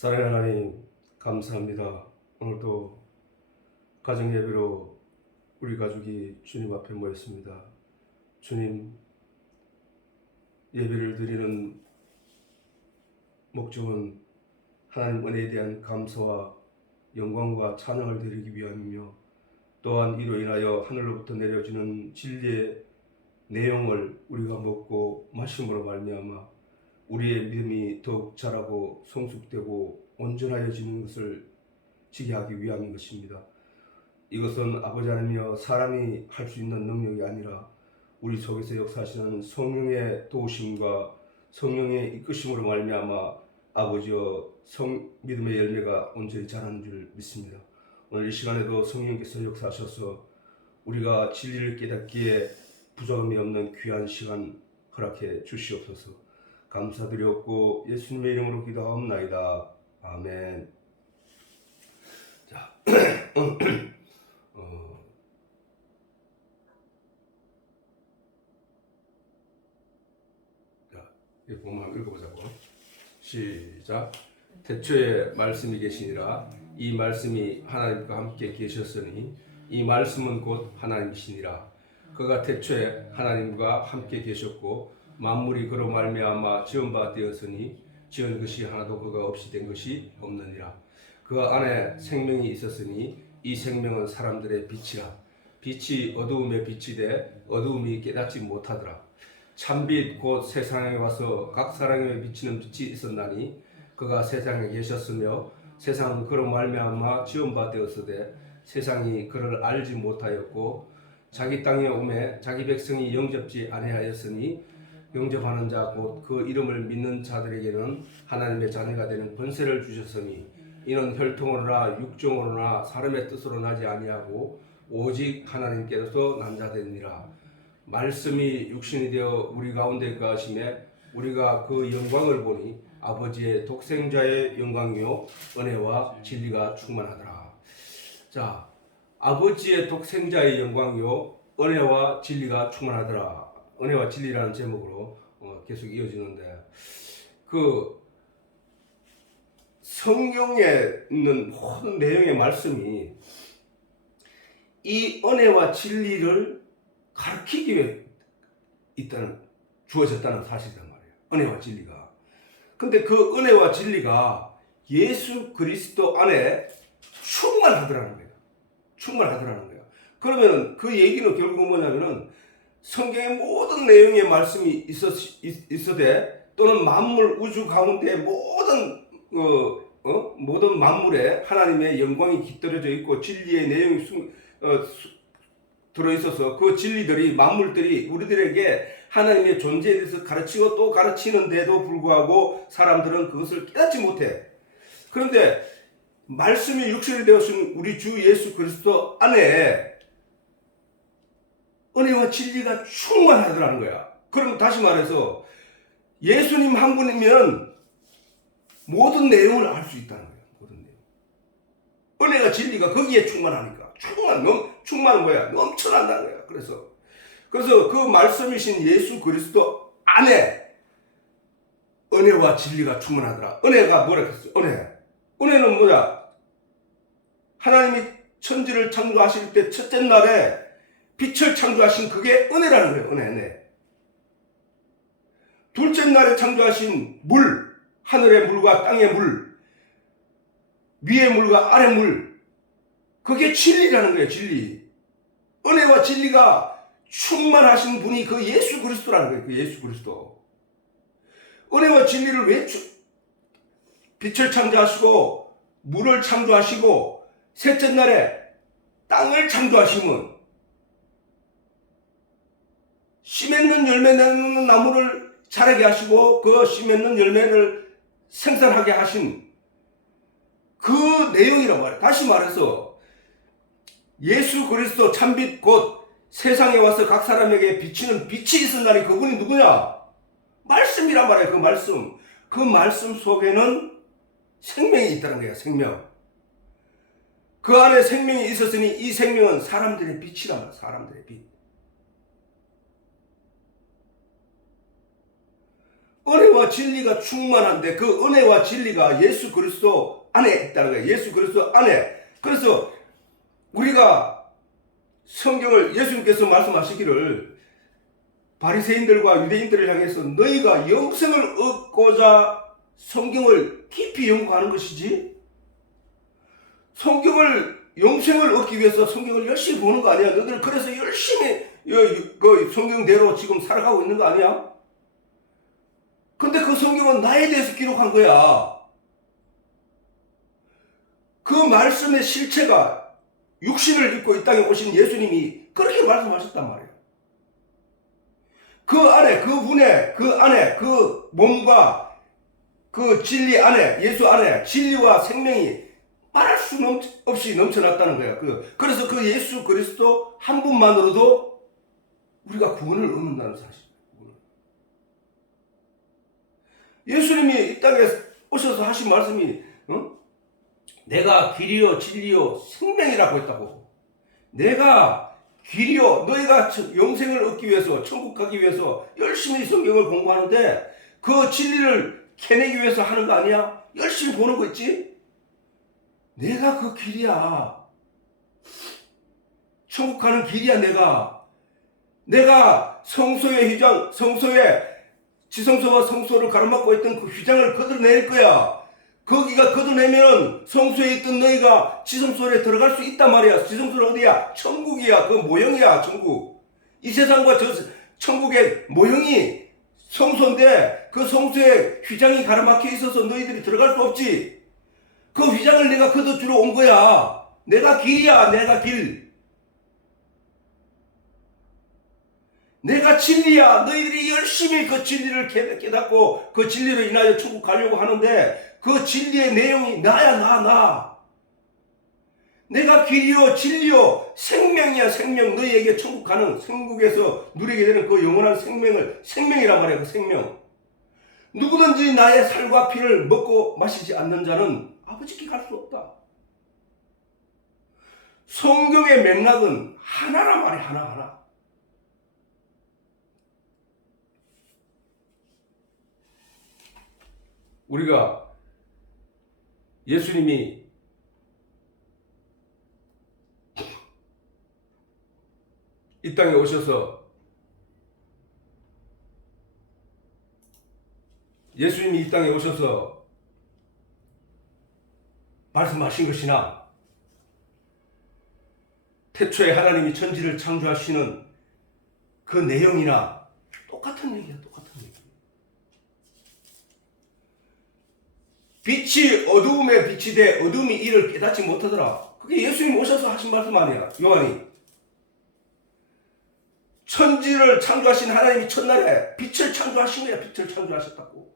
사랑하는 하나님, 감사합니다. 오늘도 가정 예배로 우리 가족이 주님 앞에 모였습니다. 주님, 예배를 드리는 목적은 하나님 은혜에 대한 감사와 영광과 찬양을 드리기 위함이며, 또한 이로 인하여 하늘로부터 내려지는 진리의 내용을 우리가 먹고 마심으로 말미암아 우리의 믿음이 더욱 자라고 성숙되고 온전하여지는 것을 지게 하기 위함인 것입니다. 이것은 아버지 하나님이여 사람이 할 수 있는 능력이 아니라 우리 속에서 역사하시는 성령의 도우심과 성령의 이끄심으로 말미암아 아버지여 믿음의 열매가 온전히 자라는 줄 믿습니다. 오늘 이 시간에도 성령께서 역사하셔서 우리가 진리를 깨닫기에 부족함이 없는 귀한 시간 허락해 주시옵소서. 감사드렸고 예수님의 이름으로 기도하옵나이다. 아멘. 자, 이 본문 읽어보자고. 시작. 태초에 말씀이 계시니라. 이 말씀이 하나님과 함께 계셨으니 이 말씀은 곧 하나님이시니라. 그가 태초에 하나님과 함께 계셨고 만물이 그로 말미암아 지은 바 되었으니 지은 것이 하나도 그가 없이 된 것이 없느니라. 그 안에 생명이 있었으니 이 생명은 사람들의 빛이라. 빛이 어두움에 빛이 돼 어두움이 깨닫지 못하더라. 참빛 곧 세상에 와서 각 사람에게 비치는 빛이 있었나니 그가 세상에 계셨으며 세상은 그로 말미암아 지은 바 되었으되 세상이 그를 알지 못하였고 자기 땅에 오매 자기 백성이 영접지 아니하였으니 영접하는 자 곧 그 이름을 믿는 자들에게는 하나님의 자녀가 되는 권세를 주셨으니 이는 혈통으로나 육정으로나 사람의 뜻으로 나지 아니하고 오직 하나님께로서 난 자들이니라. 말씀이 육신이 되어 우리 가운데 거하심에 우리가 그 영광을 보니 아버지의 독생자의 영광이요 은혜와 진리가 충만하더라. 자, 아버지의 독생자의 영광이요 은혜와 진리가 충만하더라. 은혜와 진리라는 제목으로 계속 이어지는데, 그 성경에 있는 모든 내용의 말씀이 이 은혜와 진리를 가르치기 위해 주어졌다는 사실이란 말이에요. 은혜와 진리가. 근데 그 은혜와 진리가 예수 그리스도 안에 충만하더라는 거예요. 충만하더라는 거예요. 그러면 그 얘기는 결국 뭐냐면은 성경의 모든 내용의 말씀이 있어되 또는 만물 우주 가운데 모든 만물에 하나님의 영광이 깃들여져 있고 진리의 내용이 들어있어서 그 진리들이 만물들이 우리들에게 하나님의 존재에 대해서 가르치고 또 가르치는데도 불구하고 사람들은 그것을 깨닫지 못해. 그런데 말씀이 육신이 되어진 우리 주 예수 그리스도 안에 은혜와 진리가 충만하더라는 거야. 그럼 다시 말해서 예수님 한 분이면 모든 내용을 알 수 있다는 거야. 모든 내용. 은혜와 진리가 거기에 충만하니까. 충만은 뭐야? 넘쳐난다는 거야. 그래서 그 말씀이신 예수 그리스도 안에 은혜와 진리가 충만하더라. 은혜가 뭐라 했어? 은혜는 뭐야? 하나님이 천지를 창조하실 때 첫째 날에 빛을 창조하신 그게 은혜라는 거예요. 은혜. 둘째 날에 창조하신 물, 하늘의 물과 땅의 물, 위의 물과 아래 물, 그게 진리라는 거예요. 진리. 은혜와 진리가 충만하신 분이 그 예수 그리스도라는 거예요. 그 예수 그리스도. 은혜와 진리를 왜 빛을 창조하시고 물을 창조하시고 셋째 날에 땅을 창조하시면 씨 맺는 열매 내는 나무를 자라게 하시고 그 씨 맺는 열매를 생산하게 하신 그 내용이란 말이에요. 다시 말해서 예수 그리스도 참빛 곧 세상에 와서 각 사람에게 비치는 빛이 있었나니 그분이 누구냐? 말씀이란 말이에요. 그 말씀. 그 말씀 속에는 생명이 있다는 거예요. 생명. 그 안에 생명이 있었으니 이 생명은 사람들의 빛이란 말이에요. 사람들의 빛. 은혜와 진리가 충만한데 그 은혜와 진리가 예수 그리스도 안에 있다는 거예요. 예수 그리스도 안에. 그래서 우리가 성경을 예수님께서 말씀하시기를 바리새인들과 유대인들을 향해서 너희가 영생을 얻고자 성경을 깊이 연구하는 것이지 영생을 얻기 위해서 성경을 열심히 보는 거 아니야. 너희들 그래서 열심히 그 성경대로 지금 살아가고 있는 거 아니야? 근데 그 성경은 나에 대해서 기록한 거야. 그 말씀의 실체가 육신을 입고 이 땅에 오신 예수님이 그렇게 말씀하셨단 말이에요. 그 안에, 그 안에, 그 몸과 그 진리 안에, 예수 안에 진리와 생명이 말할 수 없이 넘쳐났다는 거예요. 그래서 그 예수 그리스도 한 분만으로도 우리가 구원을 얻는다는 사실. 예수님이 이 땅에 오셔서 하신 말씀이 내가 길이요 진리요 생명이라고 했다고. 내가 길이요 너희가 영생을 얻기 위해서 천국 가기 위해서 열심히 성경을 공부하는데 그 진리를 캐내기 위해서 하는 거 아니야? 열심히 보는 거 있지? 내가 그 길이야. 천국 가는 길이야. 내가 성소의 휘장, 성소의 지성소와 성소를 가로막고 있던 그 휘장을 걷어낼 거야. 거기가 걷어내면 성소에 있던 너희가 지성소에 들어갈 수 있단 말이야. 지성소는 어디야? 천국이야. 그 모형이야. 천국. 이 세상과 저 천국의 모형이 성소인데 그 성소에 휘장이 가로막혀 있어서 너희들이 들어갈 수 없지. 그 휘장을 내가 걷어주러 온 거야. 내가 길이야. 내가 길. 내가 진리야. 너희들이 열심히 그 진리를 깨닫고 그 진리로 인하여 천국 가려고 하는데 그 진리의 내용이 나야. 나. 내가 길이요 진리요 생명이야. 생명. 너희에게 천국 가는 천국에서 누리게 되는 그 영원한 생명이란 말이야. 그 생명. 누구든지 나의 살과 피를 먹고 마시지 않는 자는 아버지께 갈 수 없다. 성경의 맥락은 하나란 말이야. 하나. 우리가 예수님이 이 땅에 오셔서 말씀하신 것이나 태초에 하나님이 천지를 창조하시는 그 내용이나 똑같은 얘기야. 빛이 어두움에 빛이 돼 어두움이 이를 깨닫지 못하더라. 그게 예수님 오셔서 하신 말씀 아니야. 요한이 천지를 창조하신 하나님이 첫날에 빛을 창조하신 거야. 빛을 창조하셨다고.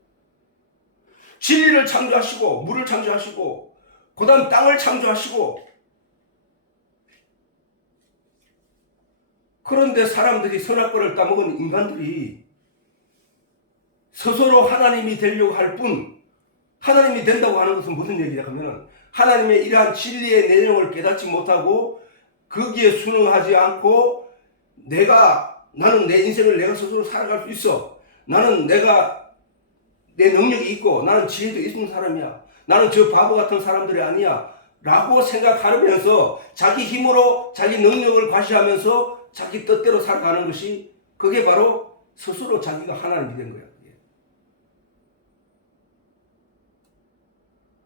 진리를 창조하시고 물을 창조하시고 그 다음 땅을 창조하시고. 그런데 사람들이 선악과를 따먹은 인간들이 스스로 하나님이 되려고 할 뿐 하나님이 된다고 하는 것은 무슨 얘기냐 하면은 하나님의 이러한 진리의 내용을 깨닫지 못하고 거기에 순응하지 않고 나는 내 인생을 내가 스스로 살아갈 수 있어. 나는 내 능력이 있고 나는 지혜도 있는 사람이야. 나는 저 바보 같은 사람들이 아니야. 라고 생각하면서 자기 힘으로 자기 능력을 과시하면서 자기 뜻대로 살아가는 것이 그게 바로 스스로 자기가 하나님이 된 거야.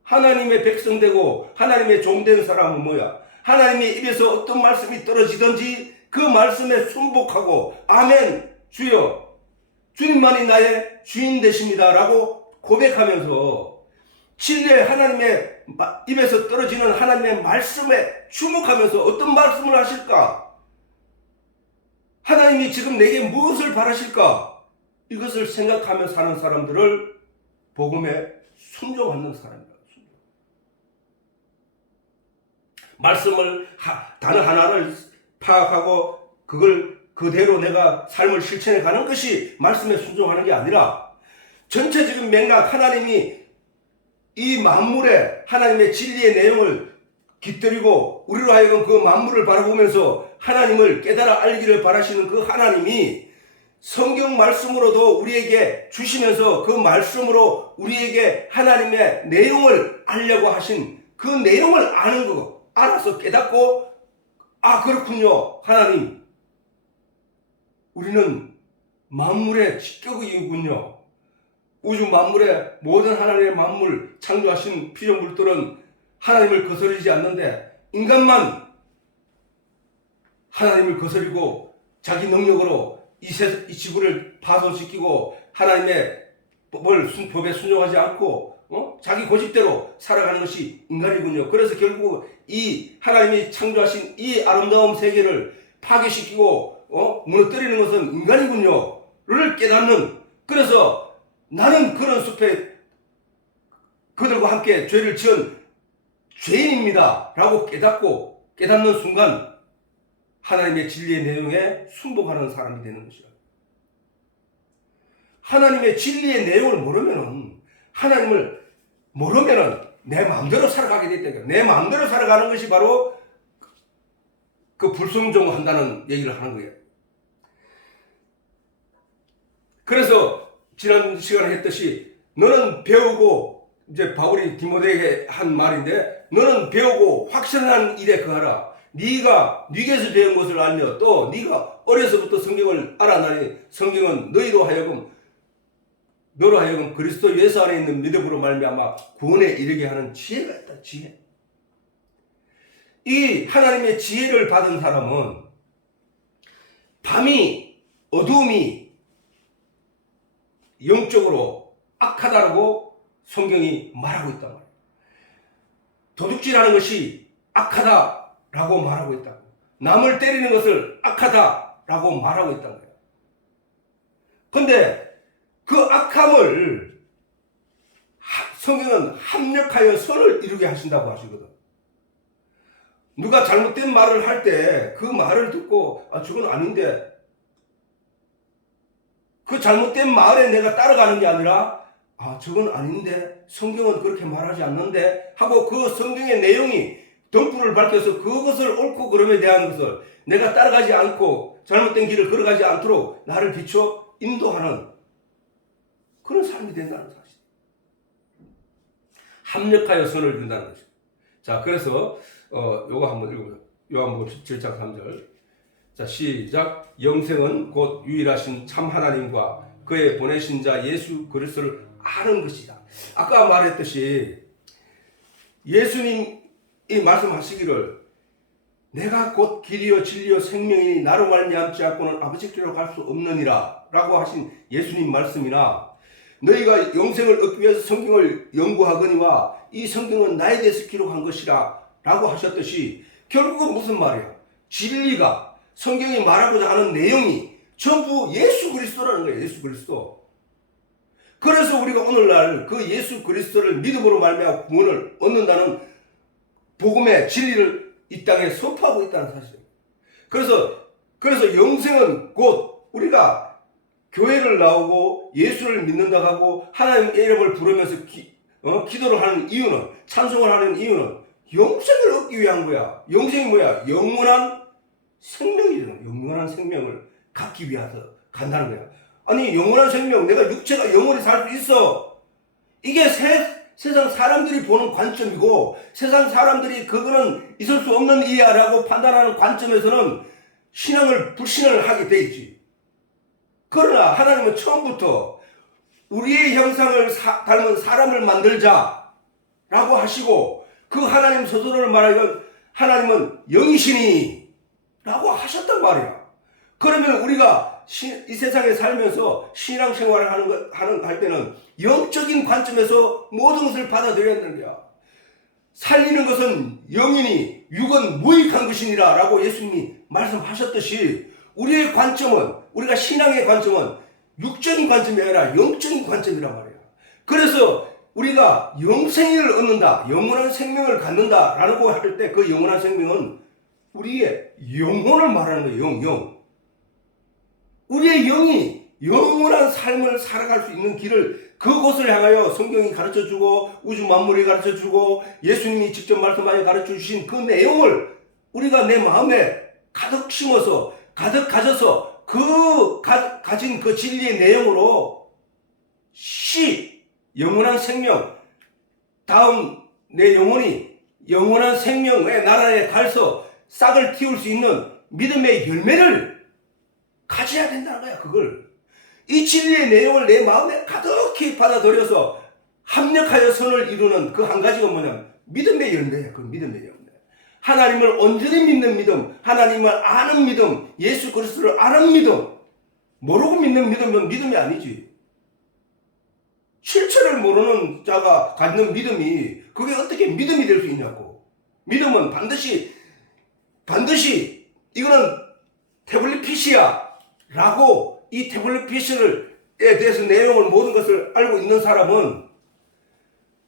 하나님의 백성 되고 하나님의 종 된 사람은 뭐야? 하나님의 입에서 어떤 말씀이 떨어지든지 그 말씀에 순복하고 아멘 주여 주님만이 나의 주인 되십니다 라고 고백하면서 진리의 하나님의 입에서 떨어지는 하나님의 말씀에 주목하면서 어떤 말씀을 하실까? 하나님이 지금 내게 무엇을 바라실까? 이것을 생각하며 사는 사람들을 복음에 순종하는 사람이다. 말씀을 단어 하나를 파악하고 그걸 그대로 내가 삶을 실천해 가는 것이 말씀에 순종하는 게 아니라 전체적인 맥락, 하나님이 이 만물에 하나님의 진리의 내용을 깃들이고 우리로 하여금 그 만물을 바라보면서 하나님을 깨달아 알기를 바라시는 그 하나님이 성경 말씀으로도 우리에게 주시면서 그 말씀으로 우리에게 하나님의 내용을 알려고 하신 그 내용을 아는 거, 알아서 깨닫고, 아, 그렇군요. 하나님, 우리는 만물의 직격이군요. 우주 만물의 모든 하나님의 만물 창조하신 피조물들은 하나님을 거스르지 않는데 인간만 하나님을 거스리고 자기 능력으로 이 지구를 파손시키고 하나님의 법에 순종하지 않고 자기 고집대로 살아가는 것이 인간이군요. 그래서 결국 이 하나님이 창조하신 이 아름다운 세계를 파괴시키고 무너뜨리는 것은 인간이군요를 깨닫는, 그래서 나는 그런 숲에 그들과 함께 죄를 지은 죄인입니다 라고 깨닫는 순간 하나님의 진리의 내용에 순복하는 사람이 되는 것이야. 하나님의 진리의 내용을 모르면은, 하나님을 모르면은 내 마음대로 살아가게 됐다니까. 내 마음대로 살아가는 것이 바로 그 불순종한다는 얘기를 하는 거예요. 그래서 지난 시간에 했듯이 너는 배우고, 이제 바울이 디모데에게 한 말인데, 너는 배우고 확실한 일에 거하라. 네가 네게서 배운 것을 알며 또 네가 어려서부터 성경을 알아나니 성경은 너로 하여금 그리스도 예수 안에 있는 믿음으로 말미암아 구원에 이르게 하는 지혜가 있다. 지혜. 이 하나님의 지혜를 받은 사람은 밤이, 어두움이 영적으로 악하다고 성경이 말하고 있단 말이에요. 도둑질하는 것이 악하다라고 말하고 있다고. 남을 때리는 것을 악하다라고 말하고 있다는 거예요. 그런데 그 악함을 성경은 합력하여 선을 이루게 하신다고 하시거든. 누가 잘못된 말을 할 때 그 말을 듣고 저건 아닌데, 그 잘못된 말에 내가 따라가는 게 아니라 저건 아닌데 성경은 그렇게 말하지 않는데 하고 그 성경의 내용이 덤불을 밝혀서 그것을 옳고 그름에 대한 것을 내가 따라가지 않고 잘못된 길을 걸어가지 않도록 나를 비춰 인도하는 그런 삶이 된다는 사실. 합력하여 선을 이룬다는 것이죠. 자, 그래서 요거 한번 읽어보세요. 요한복음 17장 3절. 자, 시작. 영생은 곧 유일하신 참 하나님과 그의 보내신 자 예수 그리스도를 아는 것이다. 아까 말했듯이 예수님이 말씀하시기를 내가 곧 길이요 진리요 생명이니 나로 말미암지 않고는 아버지께로 갈 수 없느니라 라고 하신 예수님 말씀이나, 너희가 영생을 얻기 위해서 성경을 연구하거니와 이 성경은 나에 대해서 기록한 것이라 라고 하셨듯이 결국은 무슨 말이야? 진리가, 성경이 말하고자 하는 내용이 전부 예수 그리스도라는 거예요. 예수 그리스도. 그래서 우리가 오늘날 그 예수 그리스도를 믿음으로 말미암아 구원을 얻는다는 복음의 진리를 이 땅에 선포하고 있다는 사실이에요. 그래서 영생은 곧 우리가 교회를 나오고 예수를 믿는다 하고 하나님의 이름을 부르면서 기도를 하는 이유는, 찬송을 하는 이유는 영생을 얻기 위한 거야. 영생이 뭐야? 영원한 생명이잖아. 영원한 생명을 갖기 위해서 간다는 거야. 아니, 영원한 생명, 내가 육체가 영원히 살 수 있어. 이게 세상 사람들이 보는 관점이고, 세상 사람들이 그거는 있을 수 없는 일이야라고 판단하는 관점에서는 불신을 하게 돼 있지. 그러나 하나님은 처음부터 우리의 형상을 닮은 사람을 만들자라고 하시고, 그 하나님 스스로를 말하면 하나님은 영이시니 라고 하셨단 말이야. 그러면 우리가 이 세상에 살면서 신앙생활을 할 때는 영적인 관점에서 모든 것을 받아들여야 되는 거야. 살리는 것은 영이니 육은 무익한 것이니라 라고 예수님이 말씀하셨듯이, 우리의 관점은, 우리가 신앙의 관점은 육적인 관점이 아니라 영적인 관점이란 말이야. 그래서 우리가 영생을 얻는다, 영원한 생명을 갖는다라고 할 때 그 영원한 생명은 우리의 영혼을 말하는 거예요. 영. 우리의 영이 영원한 삶을 살아갈 수 있는 길을 그곳을 향하여 성경이 가르쳐주고 우주 만물이 가르쳐주고 예수님이 직접 말씀하여 가르쳐주신 그 내용을 우리가 내 마음에 가득 심어서 가득 가져서 가진 그 진리의 내용으로 영원한 생명, 다음 내 영혼이 영원한 생명의 나라에 가서 싹을 틔울 수 있는 믿음의 열매를 가져야 된다는 거야. 그걸 이 진리의 내용을 내 마음에 가득히 받아들여서 합력하여 선을 이루는 그 한 가지가 뭐냐면 믿음의 열매야. 그 믿음의 열매. 하나님을 온전히 믿는 믿음, 하나님을 아는 믿음, 예수 그리스도를 아는 믿음. 모르고 믿는 믿음은 믿음이 아니지. 실체를 모르는 자가 갖는 믿음이 그게 어떻게 믿음이 될 수 있냐고. 믿음은 반드시 이거는 태블릿 PC야 라고 이 태블릿 PC에 대해서 내용을 모든 것을 알고 있는 사람은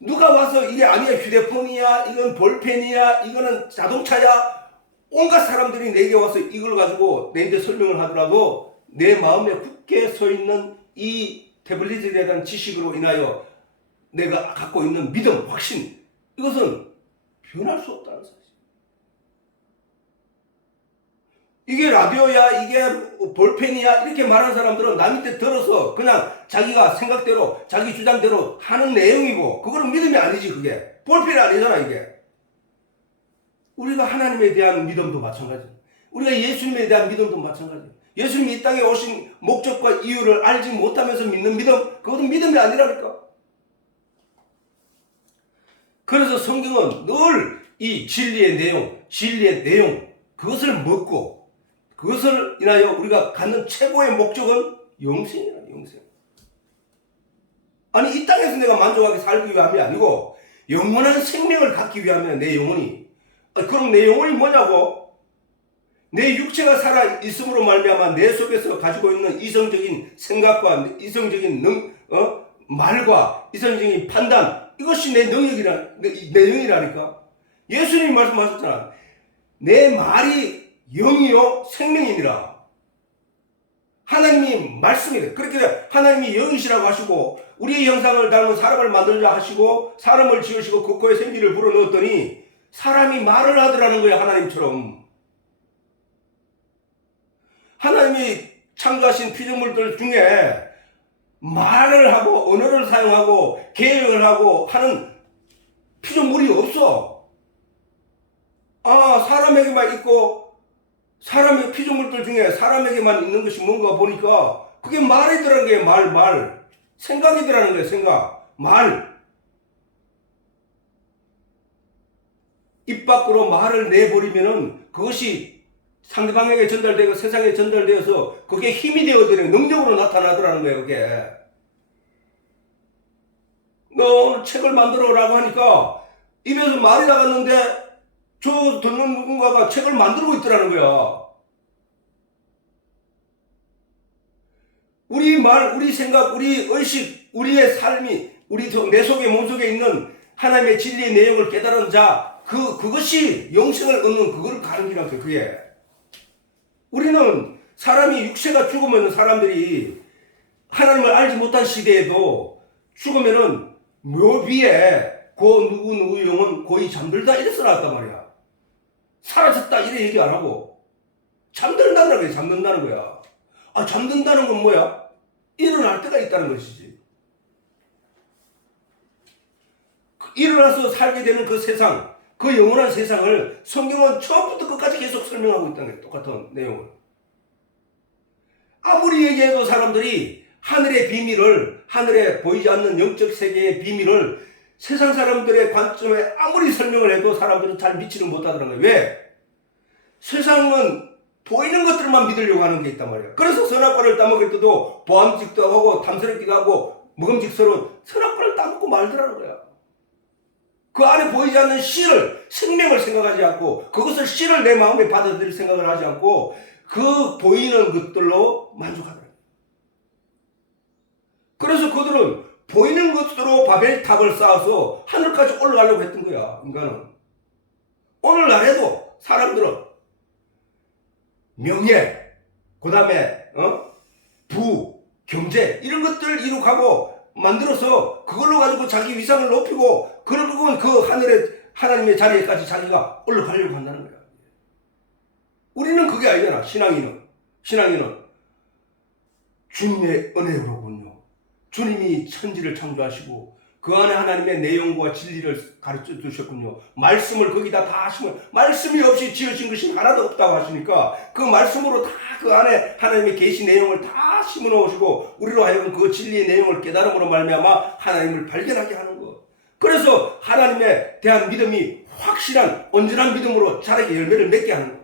누가 와서 이게 아니야 휴대폰이야 이건 볼펜이야 이거는 자동차야 온갖 사람들이 내게 와서 이걸 가지고 내한테 설명을 하더라도 내 마음에 굳게 서 있는 이 태블릿에 대한 지식으로 인하여 내가 갖고 있는 믿음, 확신 이것은 변할 수 없다는 사실. 이게 라디오야 이게 볼펜이야 이렇게 말하는 사람들은 남한테 들어서 그냥 자기가 생각대로 자기 주장대로 하는 내용이고 그거는 믿음이 아니지. 그게 볼펜이 아니잖아. 이게 우리가 하나님에 대한 믿음도 마찬가지, 우리가 예수님에 대한 믿음도 마찬가지. 예수님이 이 땅에 오신 목적과 이유를 알지 못하면서 믿는 믿음, 그것은 믿음이 아니라니까. 그래서 성경은 늘 이 진리의 내용 그것을 먹고 그것을 인하여 우리가 갖는 최고의 목적은 영생이라. 영생. 아니 이 땅에서 내가 만족하게 살기 위함이 아니고 영원한 생명을 갖기 위함이야. 내 영혼이. 그럼 내 영혼이 뭐냐고? 내 육체가 살아 있음으로 말미암아 내 속에서 가지고 있는 이성적인 생각과 이성적인 말과 이성적인 판단, 이것이 내 영이라니까. 예수님이 말씀하셨잖아. 내 말이 영이요 생명이니라. 하나님이 말씀이래. 그렇게 하나님이 영이시라고 하시고 우리의 형상을 닮은 사람을 만들자 하시고 사람을 지으시고 그 코에 생기를 불어넣었더니 사람이 말을 하더라는 거야. 하나님처럼. 하나님이 창조하신 피조물들 중에 말을 하고 언어를 사용하고 계획을 하고 하는 피조물이 없어. 사람에게만 있고 사람의 피조물들 중에 사람에게만 있는 것이 뭔가 보니까 그게 말이더라는 게 말. 생각이더라는 거야. 생각. 말. 입 밖으로 말을 내버리면은 그것이 상대방에게 전달되고 세상에 전달되어서 그게 힘이 되어드리는 능력으로 나타나더라는 거예요. 그게. 너 오늘 책을 만들어 오라고 하니까 입에서 말이 나갔는데 저 듣는 누군가가 책을 만들고 있더라는 거야. 우리 말, 우리 생각, 우리 의식, 우리의 삶이 내 속에 몸속에 있는 하나님의 진리의 내용을 깨달은 자, 그것이 영생을 얻는 그걸 가는 길이라는 거예요. 그게. 우리는 사람이 육체가 죽으면 사람들이 하나님을 알지 못한 시대에도 죽으면은 묘비에 누구 영은 거의 잠들다 이래서 나왔단 말이야. 사라졌다 이래 얘기 안 하고 잠든다는 거야. 잠든다는 거야. 잠든다는 건 뭐야? 일어날 때가 있다는 것이지. 일어나서 살게 되는 그 세상, 그 영원한 세상을 성경은 처음부터 끝까지 계속 설명하고 있다는 거예요. 똑같은 내용을. 아무리 얘기해도 사람들이 하늘의 비밀을, 하늘에 보이지 않는 영적 세계의 비밀을 세상 사람들의 관점에 아무리 설명을 해도 사람들은 잘 믿지는 못하더라는 거예요. 왜? 세상은 보이는 것들만 믿으려고 하는 게 있단 말이야. 그래서 선악과를 따먹을 때도 보암직도 하고 탐스럽기도 하고 먹음직스러운 선악과를 따먹고 말더라는 거야. 그 안에 보이지 않는 씨를, 생명을 생각하지 않고 그것을 씨를 내 마음에 받아들일 생각을 하지 않고 그 보이는 것들로 만족하더라. 그래서 그들은 보이는 것으로 바벨탑을 쌓아서 하늘까지 올라가려고 했던 거야. 인간은. 오늘날에도 사람들은 명예, 그 다음에 부, 경제 이런 것들을 이룩하고 만들어서 그걸로 가지고 자기 위상을 높이고 그러면 그 하늘의 하나님의 자리에까지 자기가 올라가려고 한다는 거야. 우리는 그게 아니잖아. 신앙인은 주님의 은혜로군요. 주님이 천지를 창조하시고 그 안에 하나님의 내용과 진리를 가르쳐 주셨군요. 말씀을 거기다 다 심어, 말씀이 없이 지어진 것이 하나도 없다고 하시니까 그 말씀으로 다 그 안에 하나님의 계시 내용을 다 심어 놓으시고 우리로 하여금 그 진리의 내용을 깨달음으로 말미암아 하나님을 발견하게 하는 것. 그래서 하나님에 대한 믿음이 확실한 온전한 믿음으로 자라게 열매를 맺게 하는 것.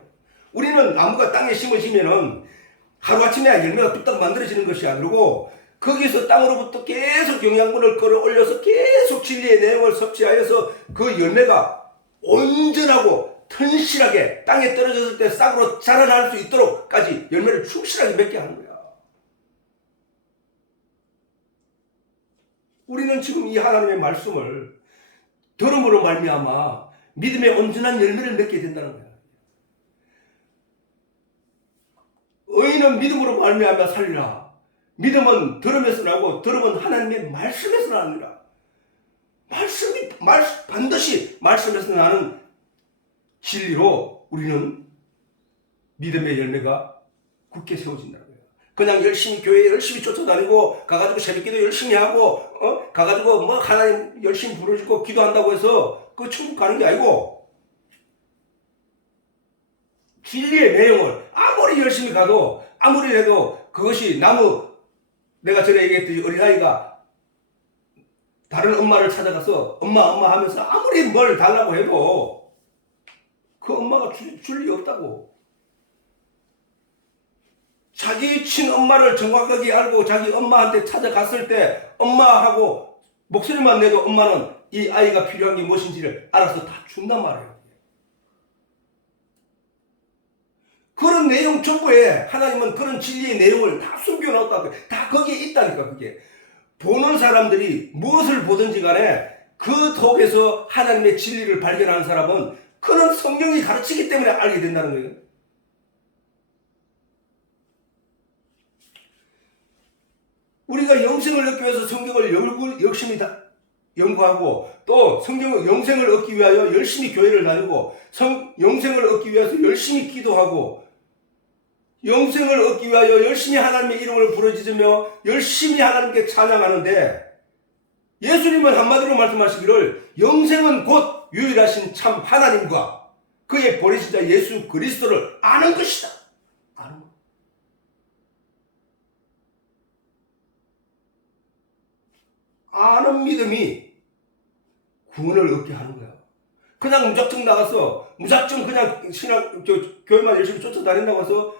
우리는 나무가 땅에 심어지면은 하루아침에 열매가 뚝딱 만들어지는 것이 아니고 거기서 땅으로부터 계속 영양분을 끌어올려서 계속 진리의 내용을 섭취하여서 그 열매가 온전하고 튼실하게 땅에 떨어졌을 때 싹으로 자라날 수 있도록까지 열매를 충실하게 맺게 하는 거야. 우리는 지금 이 하나님의 말씀을 들음으로 말미암아 믿음의 온전한 열매를 맺게 된다는 거야. 의인은 믿음으로 말미암아 살리라. 믿음은 들음에서 나고 들음은 하나님의 말씀에서 나느니라. 반드시 말씀에서 나는 진리로 우리는 믿음의 열매가 굳게 세워진다는 거예요. 그냥 열심히 교회에 열심히 쫓아다니고 가가지고 새벽기도 열심히 하고 가가지고 뭐 하나님 열심히 부르시고 기도한다고 해서 그 천국 가는 게 아니고 진리의 내용을 아무리 열심히 가도 아무리 해도 그것이 내가 전에 얘기했듯이 어린아이가 다른 엄마를 찾아가서 엄마 하면서 아무리 뭘 달라고 해도 그 엄마가 줄 리 없다고. 자기 친엄마를 정확하게 알고 자기 엄마한테 찾아갔을 때 엄마하고 목소리만 내도 엄마는 이 아이가 필요한 게 무엇인지를 알아서 다 준단 말이에요. 그런 내용 전부에 하나님은 그런 진리의 내용을 다 숨겨놓았다고. 다 거기에 있다니까. 그게 보는 사람들이 무엇을 보든지 간에 그 속에서 하나님의 진리를 발견하는 사람은 그런 성경이 가르치기 때문에 알게 된다는 거예요. 우리가 영생을 얻기 위해서 성경을 열심히 연구하고 또 영생을 얻기 위하여 열심히 교회를 다니고 영생을 얻기 위해서 열심히 기도하고 영생을 얻기 위하여 열심히 하나님의 이름을 부르짖으며 열심히 하나님께 찬양하는데 예수님은 한마디로 말씀하시기를 영생은 곧 유일하신 참 하나님과 그의 보내신 자 예수 그리스도를 아는 것이다. 아는 것. 아는 믿음이 구원을 얻게 하는 거야. 그냥 무작정 나가서 무작정 그냥 교회만 열심히 쫓아다닌다고 해서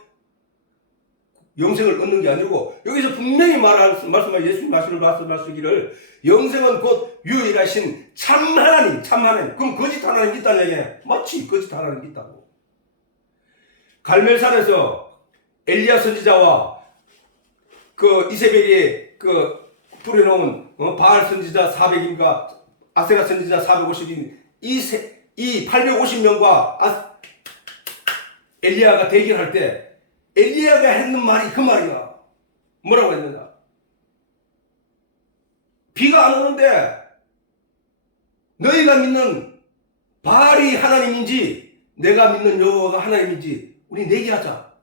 영생을 얻는 게 아니고 여기서 분명히 말씀하신 예수님 말씀하시기를 영생은 곧 유일하신 참 하나님. 그럼 거짓 하나님 있다는 얘기네. 마치 거짓 하나님 있다고. 갈멜산에서 엘리야 선지자와 그 이세벨이 뿌려놓은 바알 선지자 400인가 아세라 선지자 450인 이 850명과 엘리야가 대결할 때 엘리야가 했는 말이 그 말이야. 뭐라고 했느냐? 비가 안 오는데 너희가 믿는 바알이 하나님인지 내가 믿는 여호와가 하나님인지 우리 내기하자.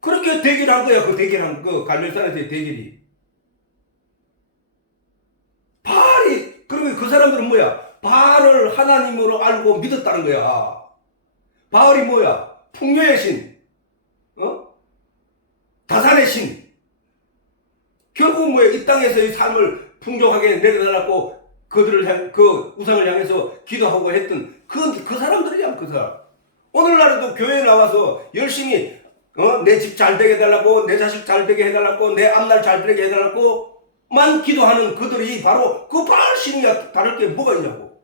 그렇게 대결한 거야. 그 갈멜산에서의 대결이. 바알이 그러면 그 사람들은 뭐야? 바알을 하나님으로 알고 믿었다는 거야. 바알이 뭐야? 풍요의 신. 다산의 신. 결국 뭐야? 이 땅에서의 삶을 풍족하게 내려달라고 그 우상을 향해서 기도하고 했던 그 사람들이야. 그 사람. 오늘날에도 교회에 나와서 열심히 내 집 잘 되게 해달라고, 내 자식 잘 되게 해달라고, 내 앞날 잘 되게 해달라고만 기도하는 그들이 바로 그 바알 신이야. 다를 게 뭐가 있냐고.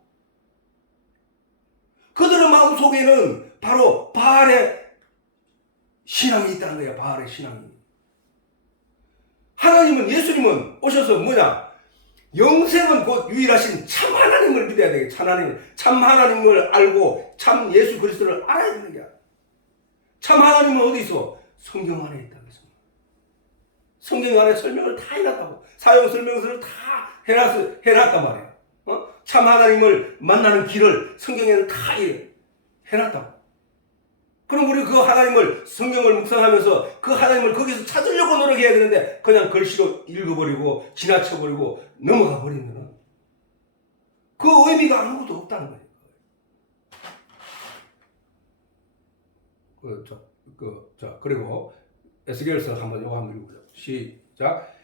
그들의 마음 속에는 바로 바알의 신앙이 있다는 거야. 바알의 신앙이. 하나님은, 예수님은 오셔서 뭐냐? 영생은 곧 유일하신 참 하나님을 믿어야 되겠다. 참 하나님을 알고 참 예수 그리스도를 알아야 되는 거야. 참 하나님은 어디 있어? 성경 안에 있다. 성경 안에 설명을 다 해놨다고. 사용 설명서를 다 해놨단 말이야. 참 하나님을 만나는 길을 성경에는 다 해놨다고. 그럼 우리 그 하나님을, 성경을 묵상하면서 그 하나님을 거기서 찾으려고 노력해야 되는데 그냥 글씨로 읽어버리고 지나쳐버리고 넘어가 버리면 그 의미가 아무것도 없다는 거예요. 그리고 에스겔서 한번 요거 한번 읽어보자. 시작.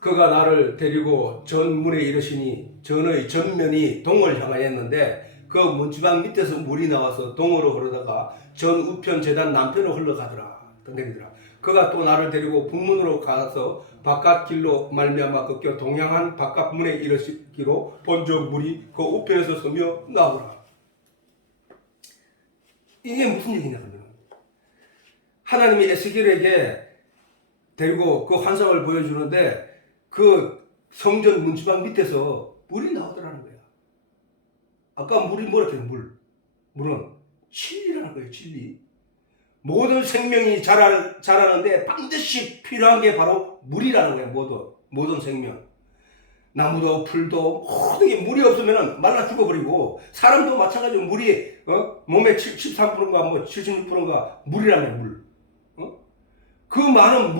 그가 나를 데리고 전문에 이르시니 전의 전면이 동을 향하였는데 그 문지방 밑에서 물이 나와서 동으로 흐르다가 전 우편 제단 남편으로 흘러가더라. 내리더라. 그가 또 나를 데리고 북문으로 가서 바깥 길로 말미암아 꺾여 동양한 바깥 문에 이르시기로 본저 물이 그 우편에서 서며 나오라. 이게 무슨 얘기냐 그러면 하나님이 에스겔에게 데리고 그 환상을 보여주는데 그 성전 문지방 밑에서 물이 나오더라는 거야. 아까 물이 뭐라 했죠? 물은 진리라는 거예요. 진리. 모든 생명이 자라는데 반드시 필요한 게 바로 물이라는 거예요. 모든 생명. 나무도 풀도 모든 게 물이 없으면 말라 죽어버리고 사람도 마찬가지로 물이 몸의 73%인가 뭐 76%인가 물이라는 물. 그 많은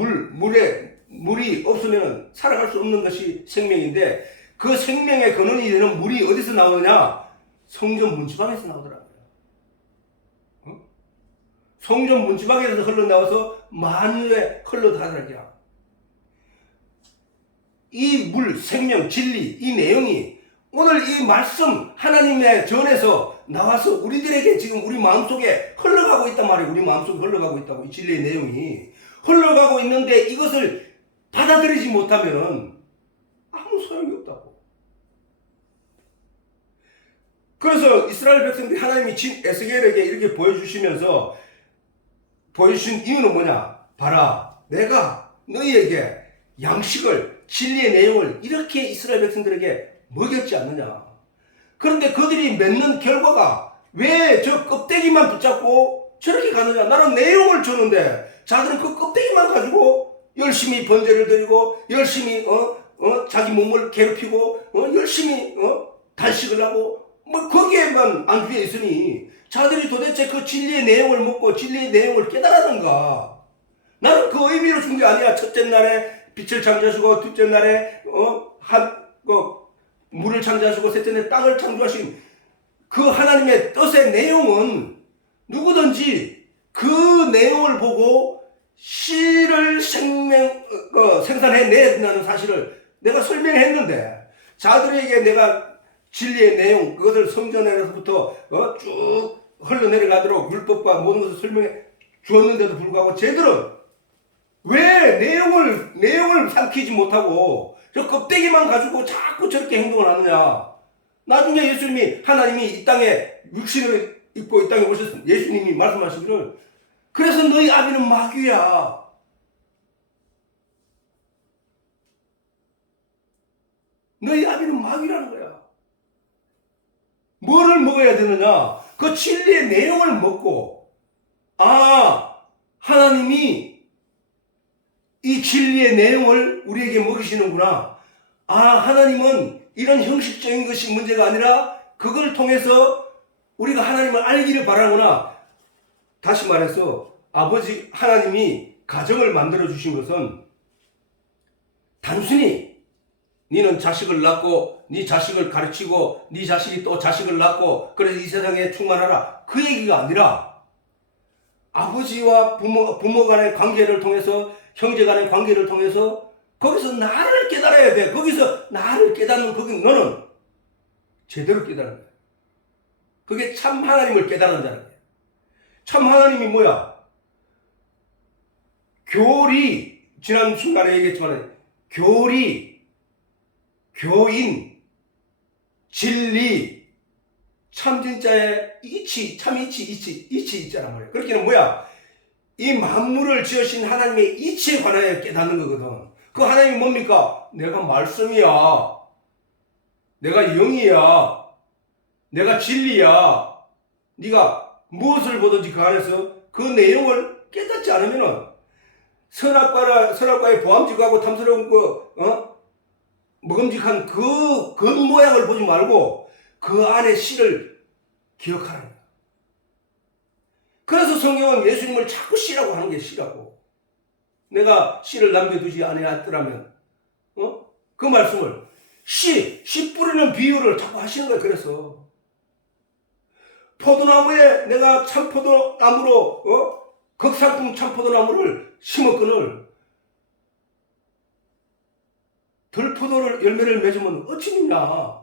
물이 없으면 살아갈 수 없는 것이 생명인데 그 생명의 근원이 되는 물이 어디서 나오느냐? 성전 문지방에서 나오더라고요. 성전 문지방에서 흘러나와서 만유에 흘러다니더라고요. 이 물, 생명, 진리, 이 내용이 오늘 이 말씀 하나님의 전에서 나와서 우리들에게 지금 우리 마음속에 흘러가고 있단 말이에요. 우리 마음속에 흘러가고 있다고. 이 진리의 내용이 흘러가고 있는데 이것을 받아들이지 못하면 아무 소용이 없다고. 그래서 이스라엘 백성들이 하나님이 에스겔에게 이렇게 보여주시면서 보여주신 이유는 뭐냐? 봐라, 내가 너희에게 양식을, 진리의 내용을 이렇게 이스라엘 백성들에게 먹였지 않느냐. 그런데 그들이 맺는 결과가 왜 저 껍데기만 붙잡고 저렇게 가느냐. 나는 내용을 주는데 자들은 그 껍데기만 가지고 열심히 번제를 드리고 열심히 자기 몸을 괴롭히고 열심히 단식을 하고 뭐 거기에만 안주해 있으니 자들이 도대체 그 진리의 내용을 먹고 진리의 내용을 깨달았는가. 나는 그 의미로 준 게 아니야. 첫째 날에 빛을 창조하시고 둘째 날에 물을 창조하시고 셋째 날에 땅을 창조하신 그 하나님의 뜻의 내용은 누구든지 그 내용을 보고 씨를 생산해내야 된다는 사실을 내가 설명했는데 자들에게 내가 진리의 내용 그것을 성전에서부터 쭉 흘러내려가도록 율법과 모든 것을 설명해 주었는데도 불구하고 쟤들은 왜 내용을 삼키지 못하고 저 껍데기만 가지고 자꾸 저렇게 행동을 하느냐. 나중에 예수님이 하나님이 이 땅에 육신을 입고 이 땅에 오셨을 예수님이 말씀하시기를 그래서 너희 아비는 마귀야. 너희 아비는 마귀라는 거야. 뭐를 먹어야 되느냐? 그 진리의 내용을 먹고 하나님이 이 진리의 내용을 우리에게 먹이시는구나. 하나님은 이런 형식적인 것이 문제가 아니라 그걸 통해서 우리가 하나님을 알기를 바라구나. 다시 말해서 아버지 하나님이 가정을 만들어 주신 것은 단순히 너는 자식을 낳고 네 자식을 가르치고 네 자식이 또 자식을 낳고 그래서 이 세상에 충만하라 그 얘기가 아니라 아버지와 부모 간의 관계를 통해서 형제 간의 관계를 통해서 거기서 나를 깨달아야 돼. 거기서 나를 깨닫는 거기 너는 제대로 깨달은 거야. 그게 참 하나님을 깨달은 자는 거야. 참 하나님이 뭐야? 교리, 지난 순간에 얘기했지만 교리, 교인, 진리, 참 진짜의 이치, 참 이치 있잖아 말이야. 그렇게는 뭐야? 이 만물을 지으신 하나님의 이치에 관하여 깨닫는 거거든. 그 하나님이 뭡니까? 내가 말씀이야. 내가 영이야. 내가 진리야. 네가 무엇을 보든지 그 안에서 그 내용을 깨닫지 않으면은 선악과의 보암직하고 탐스러운 먹음직한 그 겉모양을 보지 말고 그 안에 씨를 기억하라는 거야. 그래서 성경은 예수님을 자꾸 씨라고 하는 게 씨라고. 내가 씨를 남겨두지 아니하더라면 그 말씀을 씨 뿌리는 비유를 자꾸 하시는 거예요. 그래서 포도나무에 내가 참포도나무로 극상품 참포도나무를 심었거늘 들포도를 열매를 맺으면 어찌 믿냐.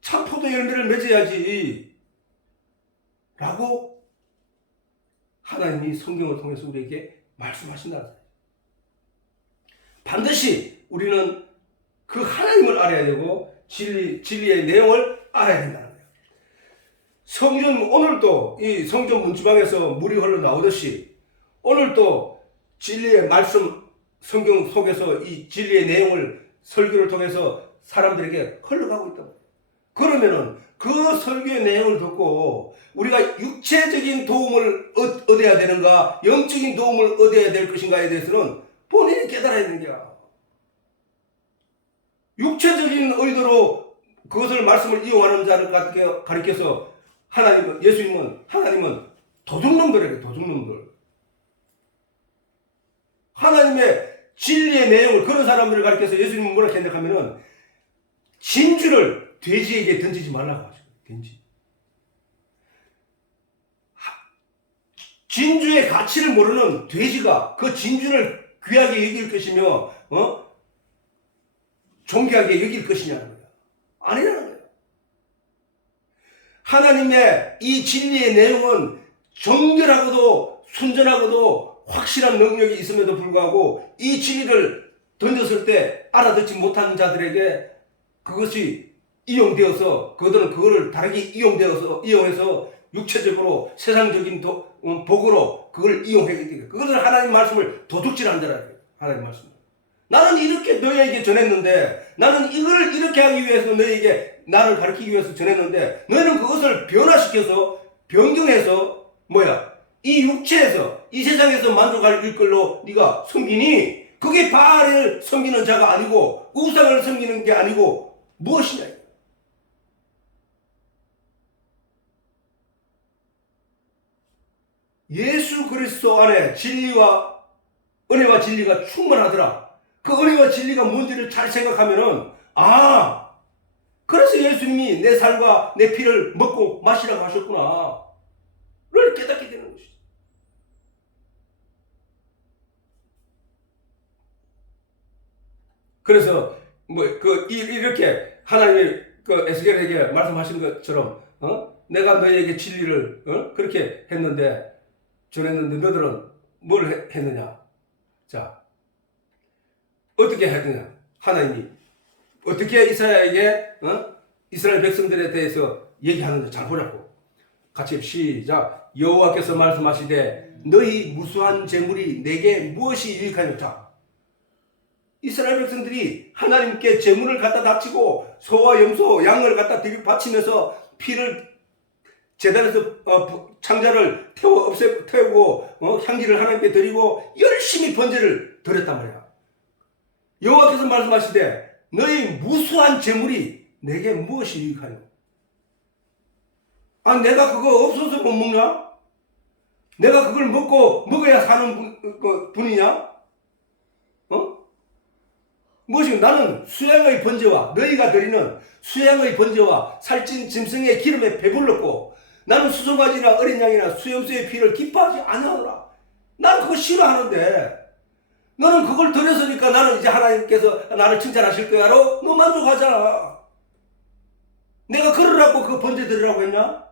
참포도 열매를 맺어야지 라고 하나님이 성경을 통해서 우리에게 말씀하신다. 반드시 우리는 그 하나님을 알아야 되고 진리의 내용을 알아야 된다는 거예요. 성경 오늘도 이 성경 문지방에서 물이 흘러 나오듯이 오늘도 진리의 말씀 성경 속에서 이 진리의 내용을 설교를 통해서 사람들에게 흘러가고 있다. 그러면은 그 설교의 내용을 듣고 우리가 육체적인 도움을 얻어야 되는가 영적인 도움을 얻어야 될 것인가에 대해서는 본인이 깨달아야 되는 거야. 육체적인 의도로 그것을 말씀을 이용하는 자를 가리켜서 하나님은 도둑놈들에게 도둑놈들. 하나님의 진리의 내용을 그런 사람들을 가리켜서 예수님은 뭐라 생각하면은 진주를 돼지에게 던지지 말라고 하시고 던지. 진주의 가치를 모르는 돼지가 그 진주를 귀하게 여길 것이며 존귀하게 여길 것이냐는 거야. 아니라는 거야. 하나님의 이 진리의 내용은 정결하고도 순전하고도 확실한 능력이 있음에도 불구하고 이 진리를 던졌을 때 알아듣지 못하는 자들에게 그것이 이용되어서 그들은 그거를 다르게 이용해서 육체적으로 세상적인 복으로 그걸 이용하게 되고 그것은 하나님 말씀을 도둑질한 자라는 거예요. 하나님 말씀을. 나는 이렇게 너희에게 전했는데 나는 이걸 이렇게 하기 위해서 너희에게 나를 가르치기 위해서 전했는데 너희는 그것을 변화시켜서 변경해서 이 육체에서 이 세상에서 만족할 일걸로 네가 섬기니 그게 바알을 섬기는 자가 아니고 우상을 섬기는 게 아니고 무엇이냐. 예수 그리스도 안에 진리와 은혜와 진리가 충만하더라. 그 은혜와 진리가 뭔지를 잘 생각하면은 그래서 예수님이 내 살과 내 피를 먹고 마시라고 하셨구나 를 깨닫게 되는 것이죠. 그래서 이렇게 하나님이 에스겔에게 말씀하신 것처럼 내가 너희에게 진리를 그렇게 전했는데 너희들은 뭘 했느냐. 자, 어떻게 했느냐. 하나님이 어떻게 이사야에게 이스라엘 백성들에 대해서 얘기하는지 잘 보자고. 같이 시작. 여호와께서 말씀하시되 너희 무수한 재물이 내게 무엇이 유익하냐. 자, 이스라엘 백성들이 하나님께 재물을 갖다 바치고 소와 염소 양을 갖다 바치면서 피를 제단에서 창자를 태우고 향기를 하나님께 드리고 열심히 번제를 드렸단 말이야. 여호와께서 말씀하시되 너희 무수한 재물이 내게 무엇이 유익하냐. 내가 그거 없어서 못 먹냐? 내가 그걸 먹어야 사는 분이냐? 무엇이 나는 수양의 번제와 너희가 드리는 수양의 번제와 살찐 짐승의 기름에 배불렀고 나는 수송아지나 어린 양이나 수염소의 피를 기뻐하지 않으노라. 나는 그거 싫어하는데 너는 그걸 드렸으니까 나는 이제 하나님께서 나를 칭찬하실 거야로 너 만족하잖아. 내가 그러라고 그 번제 드리라고 했냐?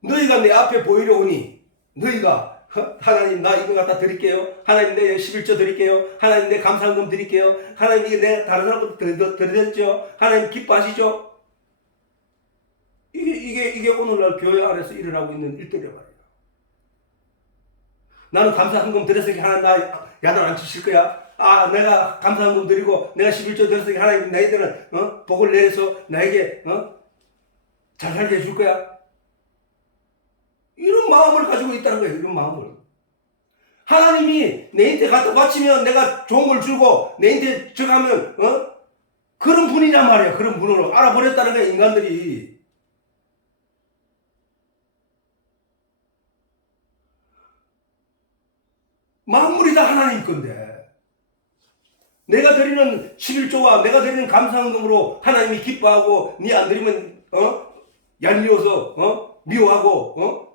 너희가 내 앞에 보이려 오니 너희가 하나님 나 이거 갖다 드릴게요. 하나님 내 11조 드릴게요. 하나님 내 감사헌금 드릴게요. 하나님 이게 내 다른 사람부터 드렸죠. 하나님 기뻐하시죠? 이게 오늘날 교회 안에서 일어나고 있는 일들이란 말이에요. 나는 감사헌금 드렸으니까 하나님 나 야단 안 치실 거야? 아, 내가 감사헌금 드리고 내가 11조 드렸으니까 하나님 너희들은 복을 내서 나에게 잘 살게 해줄 거야? 이런 마음을 가지고 있다는 거예요. 이런 마음을. 하나님이 내한테 갖다 바치면 내가 좋은 걸 주고 내한테 저가면 그런 분이란 말이야. 그런 분으로 알아버렸다는 거야. 인간들이. 만물이 다 하나님 건데 내가 드리는 11조와 내가 드리는 감사헌금으로 하나님이 기뻐하고 네 안 드리면 얄미워서 미워하고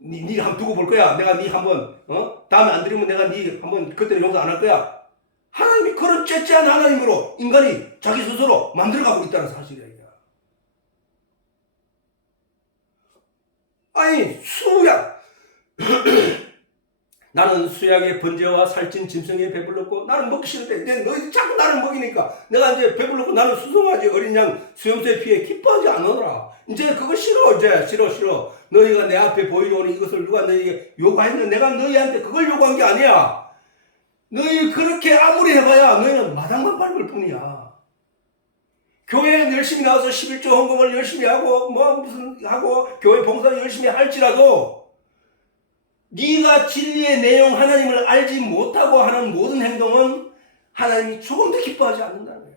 니 한번 두고 볼 거야. 내가 니 한번 다음에 안 드리면 내가 니 한번 그때는 용서 안 할 거야. 하나님이 그런 째째한 하나님으로 인간이 자기 스스로 만들어가고 있다는 사실이야. 아니 수약 나는 수약의 번제와 살찐 짐승에 배불렀고 나는 먹기 싫은데 너희들 자꾸 나를 먹이니까 내가 이제 배불렀고 나는 수송아지 어린 양 수염새 피해 기뻐하지 않으라. 이제 그거 싫어. 이제 싫어. 너희가 내 앞에 보이려니 이것을 누가 너희에게 요구했는데 내가 너희한테 그걸 요구한 게 아니야. 너희 그렇게 아무리 해봐야 너희는 마당만 밟을 뿐이야. 교회에 열심히 나와서 11조 헌금을 열심히 하고 무슨 하고 교회 봉사를 열심히 할지라도 네가 진리의 내용 하나님을 알지 못하고 하는 모든 행동은 하나님이 조금 더 기뻐하지 않는다는 거예요.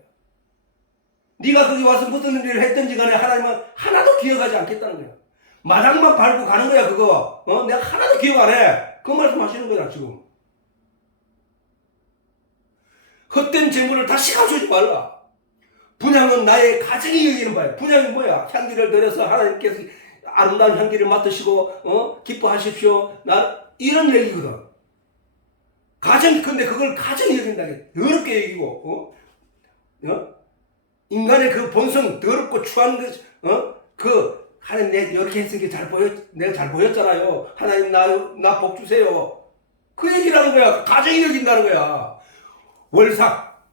네가 거기 와서 무슨 일을 했든지 간에 하나님은 하나도 기억하지 않겠다는 거예요. 마당만 밟고 가는 거야 그거. 내가 하나도 기억 안 해. 그 말씀 하시는 거야 지금. 헛된 재물을 다시 가져오지 말라. 분향은 나의 가정이 여기는 바야. 분향이 뭐야? 향기를 드려서 하나님께서 아름다운 향기를 맡으시고 기뻐하십시오. 나 이런 얘기거든. 가정 근데 그걸 가정이 여긴다게 더럽게 여기고 인간의 그 본성 더럽고 추한 그 하나님 내가 이렇게 했으니까 내가 잘 보였잖아요. 하나님 나 복 주세요. 그 얘기라는 거야. 가정이 여긴다는 거야. 월삭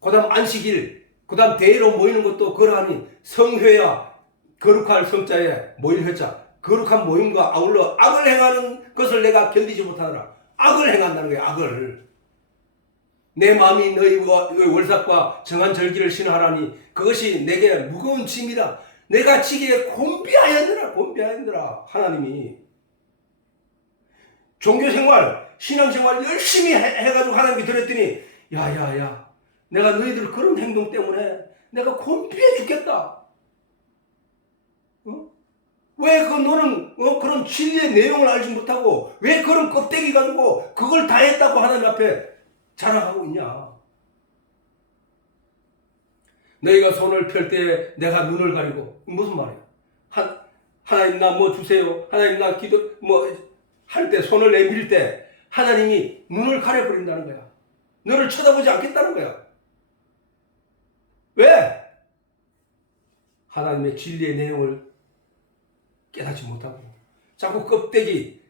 그다음 안식일 그다음 대회로 모이는 것도 그러하니 성회야 거룩할 성자에 모일 회자 거룩한 모임과 아울러 악을 행하는 것을 내가 견디지 못하노라. 악을 행한다는 거야. 악을. 내 마음이 너희 월삭과 정한 절기를 신하라니 그것이 내게 무거운 짐이라. 내가 지기에 곤비하였느라 하나님이. 종교생활 신앙생활 열심히 해가지고 하나님께 드렸더니 야야야 내가 너희들 그런 행동 때문에 내가 곤비해 죽겠다. 왜 너는 그런 진리의 내용을 알지 못하고 왜 그런 껍데기 가지고 그걸 다 했다고 하나님 앞에 자랑하고 있냐. 너희가 손을 펼 때 내가 눈을 가리고 무슨 말이야. 하나님 나 뭐 주세요. 하나님 나 기도 할 때 손을 내밀 때 하나님이 눈을 가려버린다는 거야. 너를 쳐다보지 않겠다는 거야. 왜? 하나님의 진리의 내용을 깨닫지 못하고 자꾸 껍데기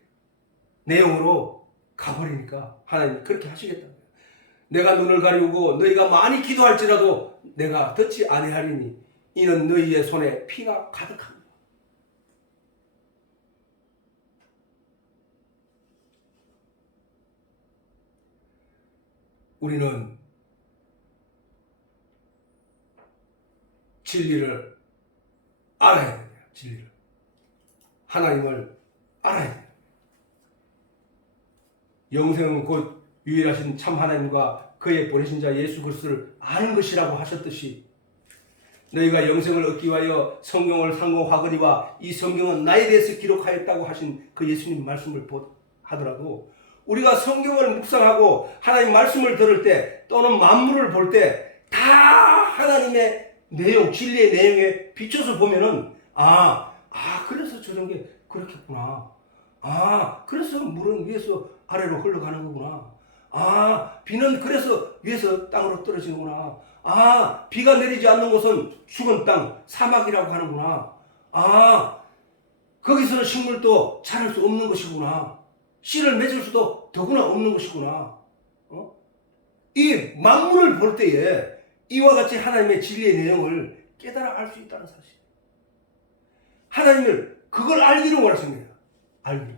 내용으로 가버리니까 하나님이 그렇게 하시겠다는 거예요. 내가 눈을 가리우고 너희가 많이 기도할지라도 내가 듣지 아니하리니 이는 너희의 손에 피가 가득합니다. 우리는 진리를 알아야 돼요. 진리를. 하나님을 알아야 돼요. 영생은 곧 유일하신 참 하나님과 그의 보내신 자 예수 그리스도를 아는 것이라고 하셨듯이 너희가 영생을 얻기 위하여 성경을 상고하거니와 이 성경은 나에 대해서 기록하였다고 하신 그 예수님 말씀을 하더라도 우리가 성경을 묵상하고 하나님 말씀을 들을 때 또는 만물을 볼 때 다 하나님의 내용, 진리의 내용에 비춰서 보면은 그래서 저런 게 그렇겠구나. 그래서 물은 위에서 아래로 흘러가는 거구나. 비는 그래서 위에서 땅으로 떨어지는구나. 비가 내리지 않는 곳은 죽은 땅, 사막이라고 하는구나. 거기서는 식물도 자랄 수 없는 것이구나. 씨를 맺을 수도 더구나 없는 것이구나. 이 만물을 볼 때에 이와 같이 하나님의 진리의 내용을 깨달아 알 수 있다는 사실. 하나님을 그걸 알기를 원하십니다. 알기를.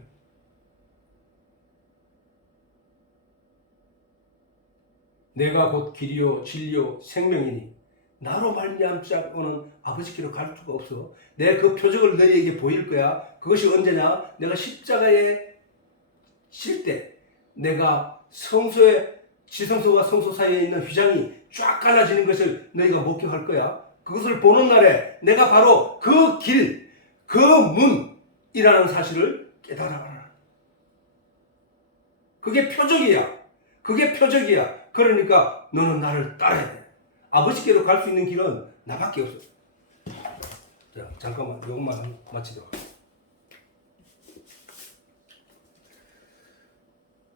내가 곧 길이요 진리요 생명이니 나로 말미암지 않고는 아버지께로 갈 수가 없어. 내 그 표적을 너희에게 보일 거야. 그것이 언제냐? 내가 십자가에 실 때 내가 성소에 지성소와 성소 사이에 있는 휘장이 쫙 갈라지는 것을 너희가 목격할 거야. 그것을 보는 날에 내가 바로 그 길, 그 문이라는 사실을 깨달아라. 그게 표적이야. 그게 표적이야. 그러니까 너는 나를 따라야 돼. 아버지께로 갈 수 있는 길은 나밖에 없어. 자, 잠깐만 이것만 마치도록.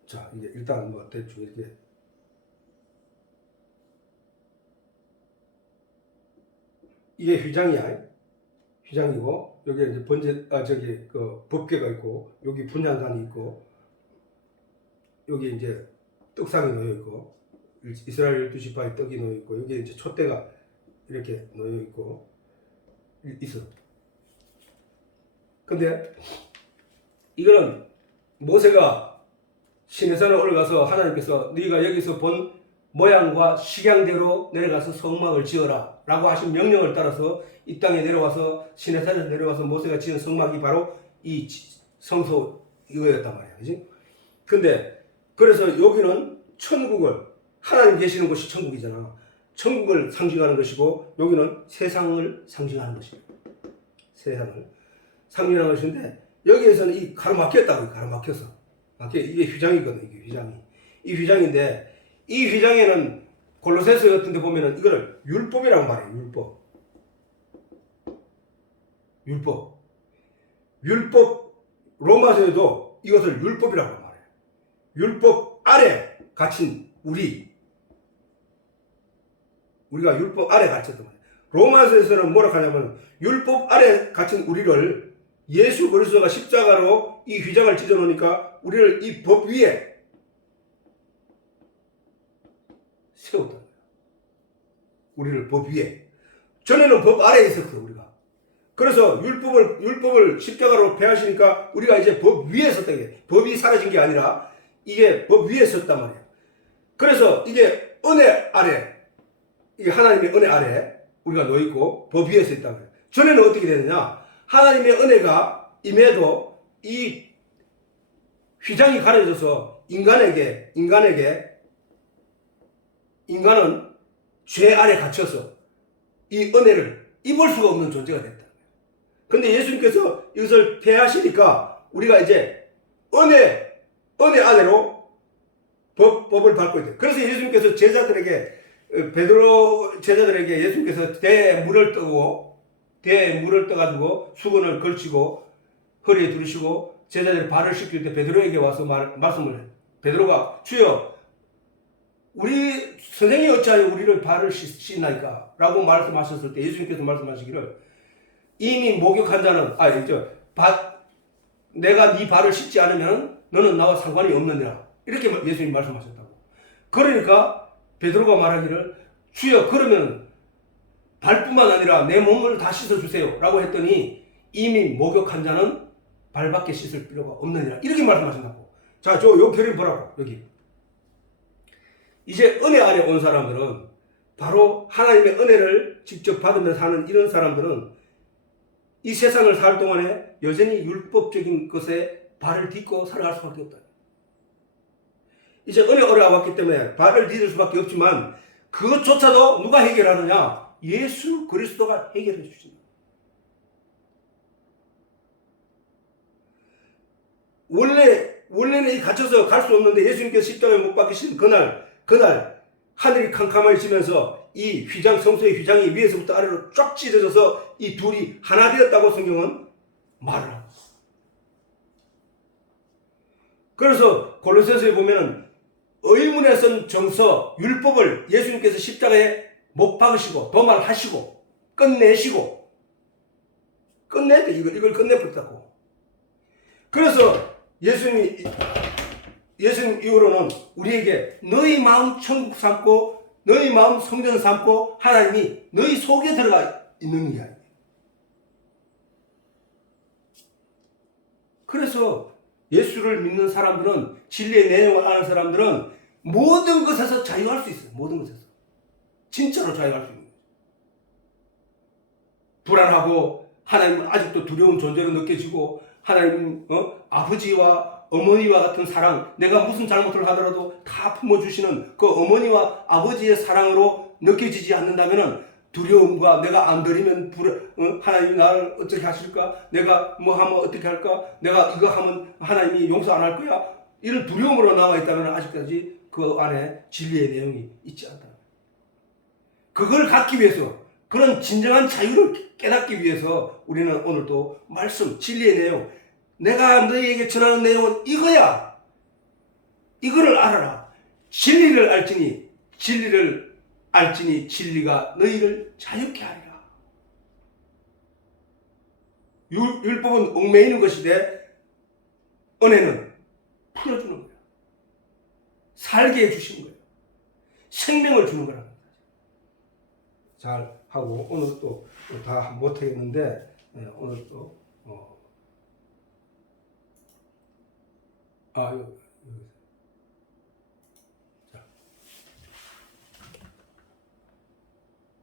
자, 이제 일단 뭐 대충 이렇게 이게 휘장이야. 휘장이고 여기 이제 저기 그 법궤가 있고 여기 분향단이 있고 여기 이제 떡상이 놓여 있고 이스라엘 12지파의 떡이 놓여 있고 여기 이제 촛대가 이렇게 놓여 있고 있어. 근데 이거는 모세가 시내산에 올라가서 하나님께서 네가 여기서 본 모양과 식양대로 내려가서 성막을 지어라 라고 하신 명령을 따라서 이 땅에 내려와서 시내산에서 내려와서 모세가 지은 성막이 바로 이 성소 이거였단 말이야. 그지? 근데 그래서 여기는 천국을 하나님 계시는 곳이 천국이잖아. 천국을 상징하는 것이고 여기는 세상을 상징하는 것이야. 세상을 상징하는 것인데 여기에서는 이 가로막혔다고. 가로막혀서 이게 휘장이거든. 이게 휘장이 이 휘장인데 이 휘장에는 골로새서 같은 데 보면은 이거를 율법이라고 말해요. 율법 로마서에도 이것을 율법이라고 말해요. 율법 아래 갇힌 우리가 율법 아래 갇혔단 말이에요. 로마서에서는 뭐라고 하냐면 율법 아래 갇힌 우리를 예수 그리스도가 십자가로 이 휘장을 찢어 놓으니까 우리를 이 법 위에 세웠다. 우리를 법 위에. 전에는 법 아래에 있었어 우리가. 그래서 율법을 십자가로 패하시니까 우리가 이제 법 위에 섰다. 법이 사라진 게 아니라 이게 법 위에 섰단 말이야. 그래서 이게 은혜 아래, 이게 하나님의 은혜 아래 우리가 놓여 있고 법 위에 서 있단 말이야. 전에는 어떻게 되느냐? 하나님의 은혜가 임해도 이 휘장이 가려져서 인간은 죄 아래 갇혀서 이 은혜를 입을 수가 없는 존재가 됐다. 근데 예수님께서 이것을 패하시니까 우리가 이제 은혜 아래로 법을 밟고 있다. 그래서 예수님께서 베드로 제자들에게 예수님께서 대에 물을 떠가지고 수건을 걸치고 허리에 두르시고 제자들이 발을 씻길 때 베드로에게 와서 말씀을 해. 베드로가 주여 우리 선생이 어찌하여 우리를 발을 씻나이까? 라고 말씀하셨을 때 예수님께서 말씀하시기를 이미 목욕한 자는 내가 네 발을 씻지 않으면 너는 나와 상관이 없느니라. 이렇게 예수님이 말씀하셨다고. 그러니까 베드로가 말하기를 주여 그러면 발뿐만 아니라 내 몸을 다 씻어주세요 라고 했더니 이미 목욕한 자는 발밖에 씻을 필요가 없느니라. 이렇게 말씀하신다고. 자, 요 결을 보라고. 여기 이제 은혜 아래 온 사람들은 바로 하나님의 은혜를 직접 받으면서 사는 이런 사람들은 이 세상을 살 동안에 여전히 율법적인 것에 발을 딛고 살아갈 수밖에 없다. 이제 은혜 아래 왔기 때문에 발을 디딜 수밖에 없지만 그것조차도 누가 해결하느냐? 예수 그리스도가 해결해 주신다. 원래는 이 갇혀서 갈 수 없는데 예수님께서 십자가에 못 박히신 그날 하늘이 캄캄해지면서 이 휘장 성소의 휘장이 위에서부터 아래로 쫙 찢어져서 이 둘이 하나 되었다고 성경은 말을 하고 있어. 그래서 골로새서에 보면은 의문에 쓴 정서 율법을 예수님께서 십자가에 못 박으시고 도말하시고 끝내시고 이걸 끝내버렸다고. 그래서 예수님 이후로는 우리에게 너희 마음 천국 삼고 너희 마음 성전 삼고 하나님이 너희 속에 들어가 있는 이야기. 그래서 예수를 믿는 사람들은 진리의 내용을 아는 사람들은 모든 것에서 자유할 수 있어요. 모든 것에서. 진짜로 자유할 수 있는 거예요. 불안하고 하나님 아직도 두려운 존재로 느껴지고 하나님 아버지와 어머니와 같은 사랑, 내가 무슨 잘못을 하더라도 다 품어주시는 그 어머니와 아버지의 사랑으로 느껴지지 않는다면 두려움과 내가 안 드리면 하나님이 나를 어떻게 하실까? 내가 뭐 하면 어떻게 할까? 내가 이거 하면 하나님이 용서 안 할 거야? 이런 두려움으로 남아있다면 아직까지 그 안에 진리의 내용이 있지 않다. 그걸 갖기 위해서, 그런 진정한 자유를 깨닫기 위해서 우리는 오늘도 말씀, 진리의 내용, 내가 너희에게 전하는 내용은 이거야. 이거를 알아라. 진리를 알지니 진리가 너희를 자유케 하리라. 율법은 얽매이는 것이되 은혜는 풀어주는 거야. 살게 해주시는 거야. 생명을 주는 거라는 거야. 잘 하고 오늘 또 다 못하겠는데 오늘 또